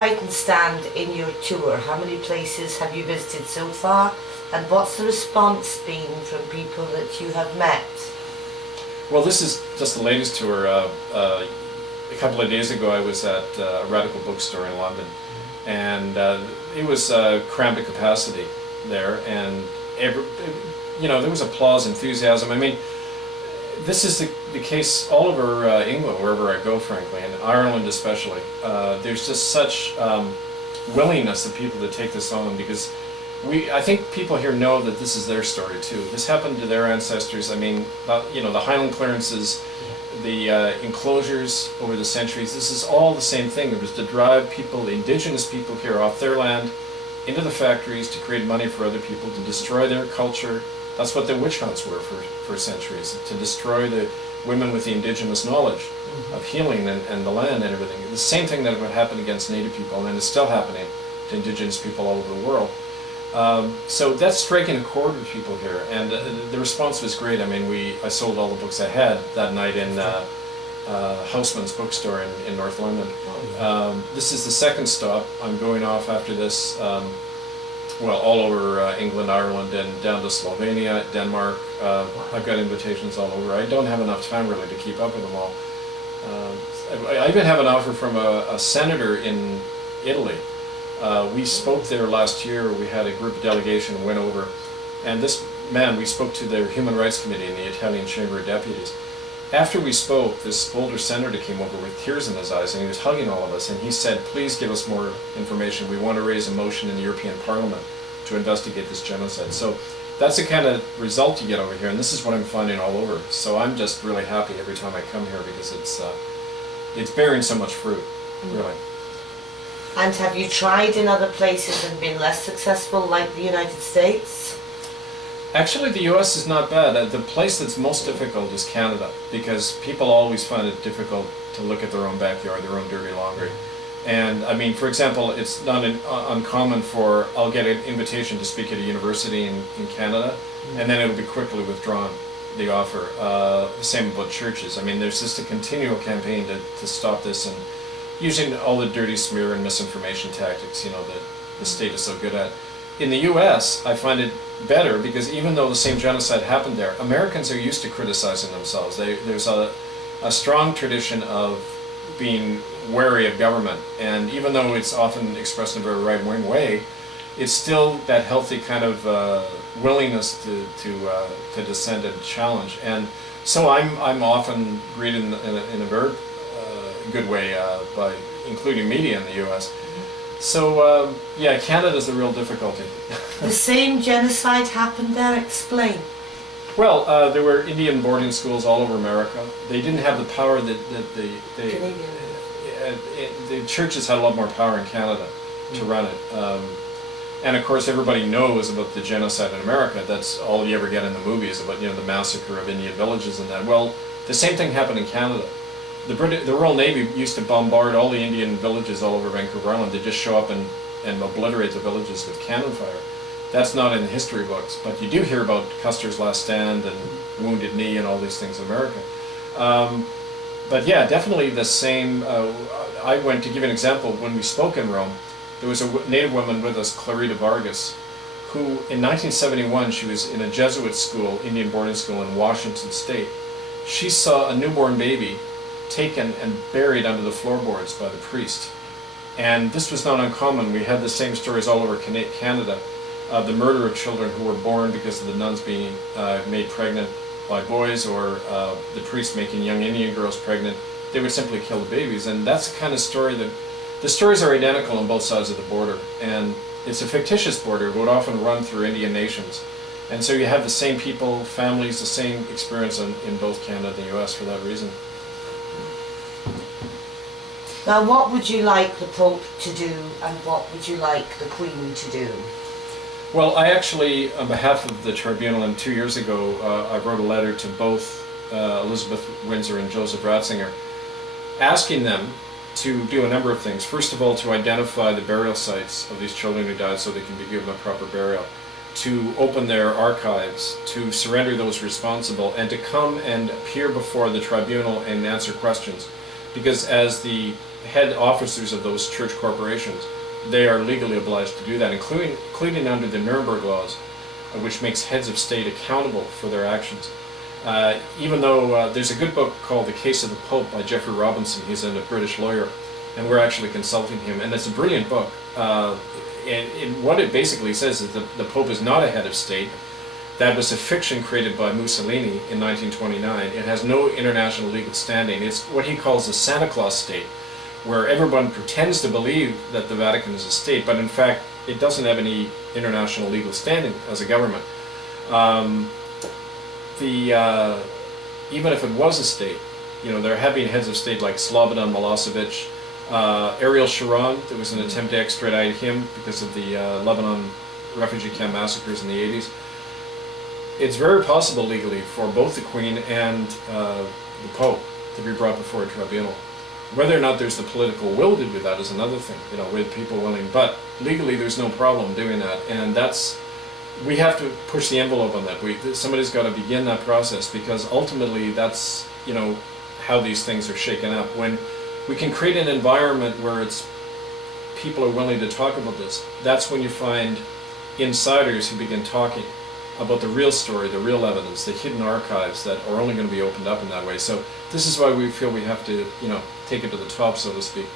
Brighton stand in your tour? How many places have you visited so far, and what's the response been from people that you have met? Well, this is just the latest tour. A couple of days ago I was at a radical bookstore in London, and it was crammed to capacity there, and there was applause, enthusiasm. I mean, this is the case all over England, wherever I go, frankly, and Ireland especially. There's just such willingness of people to take this on, because I think people here know that this is their story too. This happened to their ancestors. I mean, the Highland clearances, the enclosures over the centuries, this is all the same thing. It was to drive people, the indigenous people here, off their land into the factories to create money for other people, to destroy their culture. That's what the witch hunts were for centuries, to destroy the women with the indigenous knowledge of healing and the land and everything. The same thing that would happen against Native people, and is still happening to indigenous people all over the world. So that's striking a chord with people here, and the response was great. I mean, I sold all the books I had that night in Houseman's bookstore in North London. This is the second stop. I'm going off after this, all over England, Ireland, and down to Slovenia, Denmark. I've got invitations all over. I don't have enough time really to keep up with them all. I even have an offer from a senator in Italy. We spoke there last year. We had a group delegation went over, and this man, we spoke to their Human Rights Committee in the Italian Chamber of Deputies. After we spoke, this older senator came over with tears in his eyes, and he was hugging all of us, and he said, please give us more information. We want to raise a motion in the European Parliament to investigate this genocide. So that's the kind of result you get over here, and this is what I'm finding all over. So I'm just really happy every time I come here, because it's bearing so much fruit, really. And have you tried in other places and been less successful, like the United States? Actually, the US is not bad. The place that's most difficult is Canada, because people always find it difficult to look at their own backyard, their own dirty laundry. And I mean, for example, it's not uncommon I'll get an invitation to speak at a university in Canada, and then it'll be quickly withdrawn, the offer. The same about churches. I mean, there's just a continual campaign to stop this, and using all the dirty smear and misinformation tactics, that the state is so good at. In the US, I find it better, because even though the same genocide happened there, Americans are used to criticizing themselves. There's a strong tradition of being wary of government, and even though it's often expressed in a very right-wing way, it's still that healthy kind of willingness to dissent and challenge. And so I'm often greeted in a very good way by including media in the US. So yeah, Canada's the real difficulty. The same genocide happened there? Explain. Well, there were Indian boarding schools all over America. They didn't have the power that the churches had a lot more power in Canada to run it. And of course, everybody knows about the genocide in America. That's all you ever get in the movies about, the massacre of Indian villages and that. Well, the same thing happened in Canada. The Royal Navy used to bombard all the Indian villages all over Vancouver Island. They just show up and obliterate the villages with cannon fire. That's not in the history books, but you do hear about Custer's Last Stand and Wounded Knee and all these things in America. But yeah, definitely the same. I went, to give an example, when we spoke in Rome, there was a Native woman with us, Clarita Vargas, who in 1971, she was in a Jesuit school, Indian boarding school in Washington State. She saw a newborn baby taken and buried under the floorboards by the priest. And this was not uncommon. We had the same stories all over Canada. The murder of children who were born because of the nuns being made pregnant by boys, or the priest making young Indian girls pregnant. They would simply kill the babies. And that's the kind of story that, the stories are identical on both sides of the border. And it's a fictitious border. It would often run through Indian nations. And so you have the same people, families, the same experience in both Canada and the US for that reason. Now, what would you like the Pope to do, and what would you like the Queen to do? Well, I actually, on behalf of the Tribunal, and 2 years ago, I wrote a letter to both Elizabeth Windsor and Joseph Ratzinger, asking them to do a number of things. First of all, to identify the burial sites of these children who died so they can be given a proper burial, to open their archives, to surrender those responsible, and to come and appear before the Tribunal and answer questions. because as the head officers of those church corporations, they are legally obliged to do that, including under the Nuremberg laws, which makes heads of state accountable for their actions. Even though there's a good book called The Case of the Pope by Geoffrey Robinson. He's a British lawyer, and we're actually consulting him, and it's a brilliant book. And what it basically says is that the Pope is not a head of state. That was a fiction created by Mussolini in 1929. It has no international legal standing. It's what he calls a Santa Claus state, where everyone pretends to believe that the Vatican is a state, but in fact it doesn't have any international legal standing as a government. Even if it was a state, there have been heads of state like Slobodan Milosevic, Ariel Sharon. There was an attempt to extradite him because of the Lebanon refugee camp massacres in the 80s. It's very possible legally for both the Queen and the Pope to be brought before a tribunal. Whether or not there's the political will to do that is another thing, with people willing. But legally, there's no problem doing that, and we have to push the envelope on that. Somebody's got to begin that process, because ultimately, that's how these things are shaken up. When we can create an environment where people are willing to talk about this, that's when you find insiders who begin talking about the real story, the real evidence, the hidden archives that are only going to be opened up in that way. So this is why we feel we have to, take it to the top, so to speak.